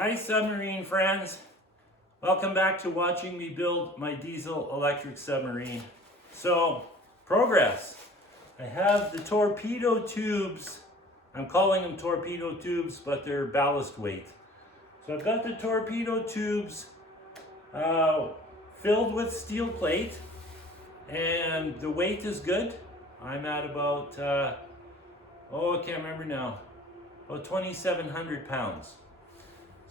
Hi submarine friends, welcome back to watching me build my diesel electric submarine. So, progress. I have the torpedo tubes, I'm calling them torpedo tubes, but they're ballast weight. So I've got the torpedo tubes filled with steel plate, and the weight is good. I'm at about, I can't remember now, about 2,700 pounds.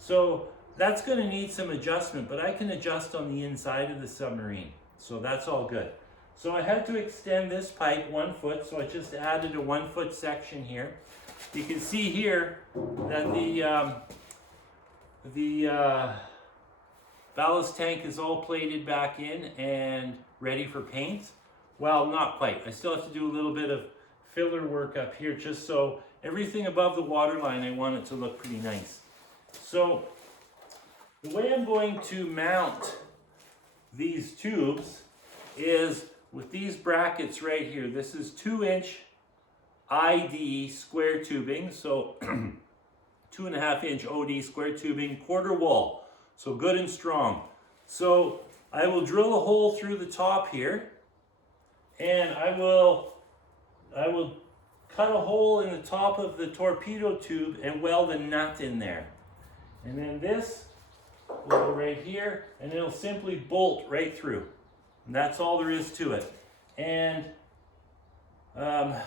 So that's going to need some adjustment, but I can adjust on the inside of the submarine. So that's all good. So I had to extend this pipe 1 foot, so I just added a 1 foot section here. You can see here that the ballast tank is all plated back in and ready for paint. Well, not quite. I still have to do a little bit of filler work up here just so everything above the water line, I want it to look pretty nice. So the way I'm going to mount these tubes is with these brackets right here. This is 2-inch ID square tubing, so 2.5-inch OD square tubing, quarter wall, so good and strong. So I will drill a hole through the top here, and I will cut a hole in the top of the torpedo tube and weld a nut in there. And then this will go right here, and it'll simply bolt right through. And that's all there is to it. And I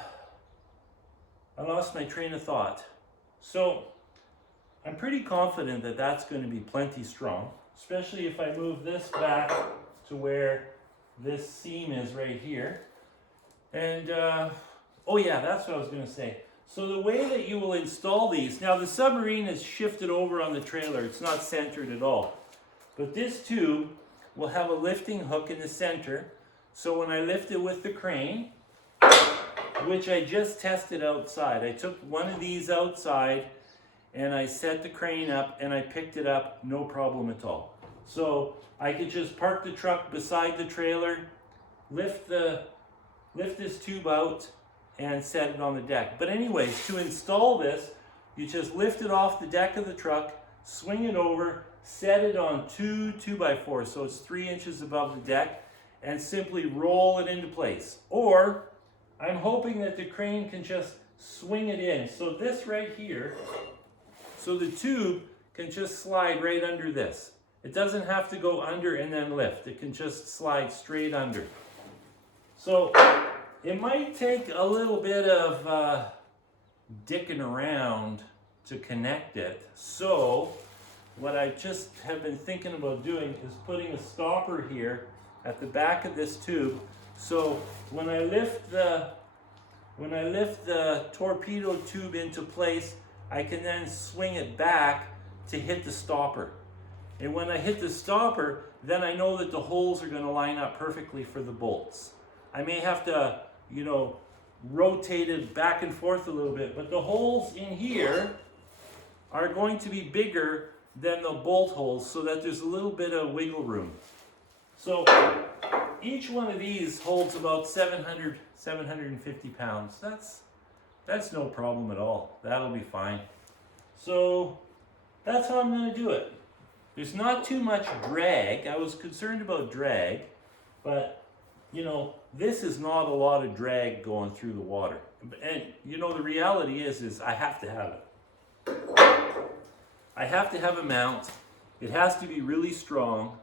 lost my train of thought. So I'm pretty confident that that's going to be plenty strong, especially if I move this back to where this seam is right here. And oh yeah, that's what I was going to say. So the way that you will install these, now the submarine is shifted over on the trailer, it's not centered at all. But this tube will have a lifting hook in the center, so when I lift it with the crane, which I just tested outside, I took one of these outside and I set the crane up and I picked it up, no problem at all. So I could just park the truck beside the trailer, lift this tube out, and set it on the deck. But anyways, to install this, you just lift it off the deck of the truck, swing it over, set it on two 2x4s, so it's 3 inches above the deck, and simply roll it into place. Or I'm hoping that the crane can just swing it in. So this right here, so the tube can just slide right under this. It doesn't have to go under and then lift. It can just slide straight under. So it might take a little bit of dicking around to connect it. So what I just have been thinking about doing is putting a stopper here at the back of this tube. So when I lift the torpedo tube into place, I can then swing it back to hit the stopper. And when I hit the stopper, then I know that the holes are going to line up perfectly for the bolts. I may have to, rotate it back and forth a little bit, but the holes in here are going to be bigger than the bolt holes so that there's a little bit of wiggle room. So each one of these holds about 750 pounds. That's no problem at all. That'll be fine. So that's how I'm going to do it. There's not too much drag. I was concerned about drag, but this is not a lot of drag going through the water. And the reality is I have to have it. I have to have a mount. It has to be really strong,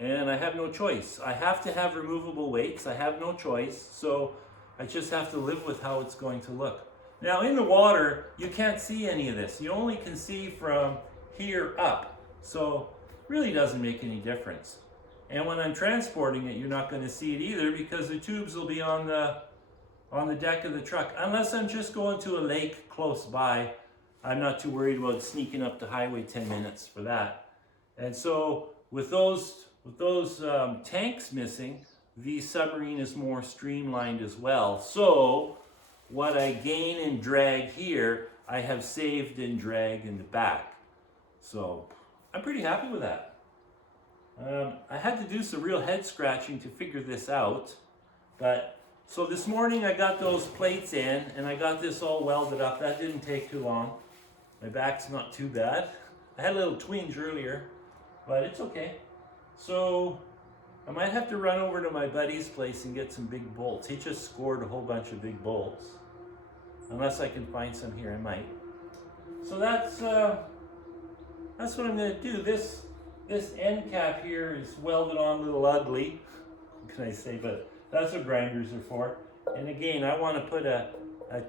and I have no choice. I have to have removable weights. I have no choice, so I just have to live with how it's going to look. Now in the water, you can't see any of this. You only can see from here up, so it really doesn't make any difference. And when I'm transporting it, you're not going to see it either because the tubes will be on the deck of the truck. Unless I'm just going to a lake close by, I'm not too worried about sneaking up the highway 10 minutes for that. And so with those tanks missing, the submarine is more streamlined as well. So what I gain in drag here, I have saved in drag in the back. So I'm pretty happy with that. I had to do some real head scratching to figure this out, but so this morning I got those plates in and I got this all welded up. That didn't take too long. My back's not too bad. I had a little twinge earlier, but it's okay. So I might have to run over to my buddy's place and get some big bolts. He just scored a whole bunch of big bolts. Unless I can find some here, I might. So that's what I'm going to do. This end cap here is welded on a little ugly. What can I say? But that's what grinders are for. And again, I want to put a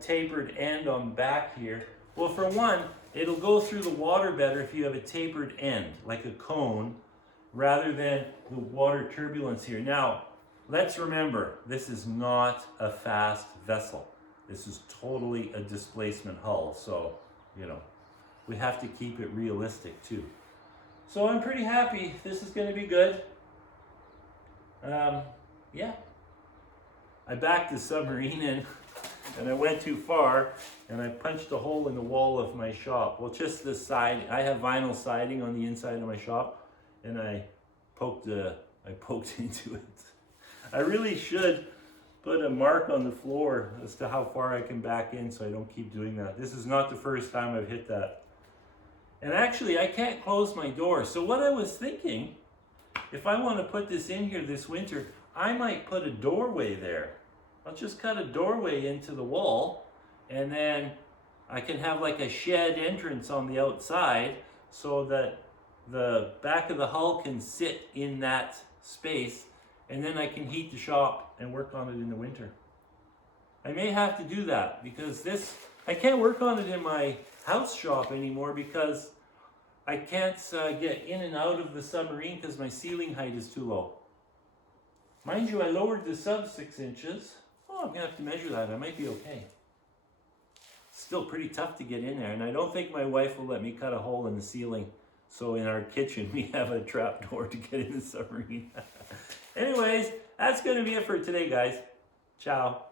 tapered end on back here. Well, for one, it'll go through the water better if you have a tapered end, like a cone, rather than the water turbulence here. Now, let's remember, this is not a fast vessel. This is totally a displacement hull, so, you know, we have to keep it realistic too. So I'm pretty happy. This is going to be good. Yeah. I backed the submarine in and I went too far and I punched a hole in the wall of my shop. Well, just the side. I have vinyl siding on the inside of my shop and I poked into it. I really should put a mark on the floor as to how far I can back in so I don't keep doing that. This is not the first time I've hit that. And actually, I can't close my door. So what I was thinking, if I want to put this in here this winter, I might put a doorway there. I'll just cut a doorway into the wall and then I can have like a shed entrance on the outside so that the back of the hull can sit in that space and then I can heat the shop and work on it in the winter. I may have to do that because I can't work on it in my house shop anymore because I can't get in and out of the submarine because my ceiling height is too low. Mind you, I lowered the sub 6 inches. Oh, I'm gonna have to measure that. I might be okay. Still pretty tough to get in there, and I don't think my wife will let me cut a hole in the ceiling. So in our kitchen, we have a trap door to get in the submarine. Anyways, that's gonna be it for today, guys. Ciao.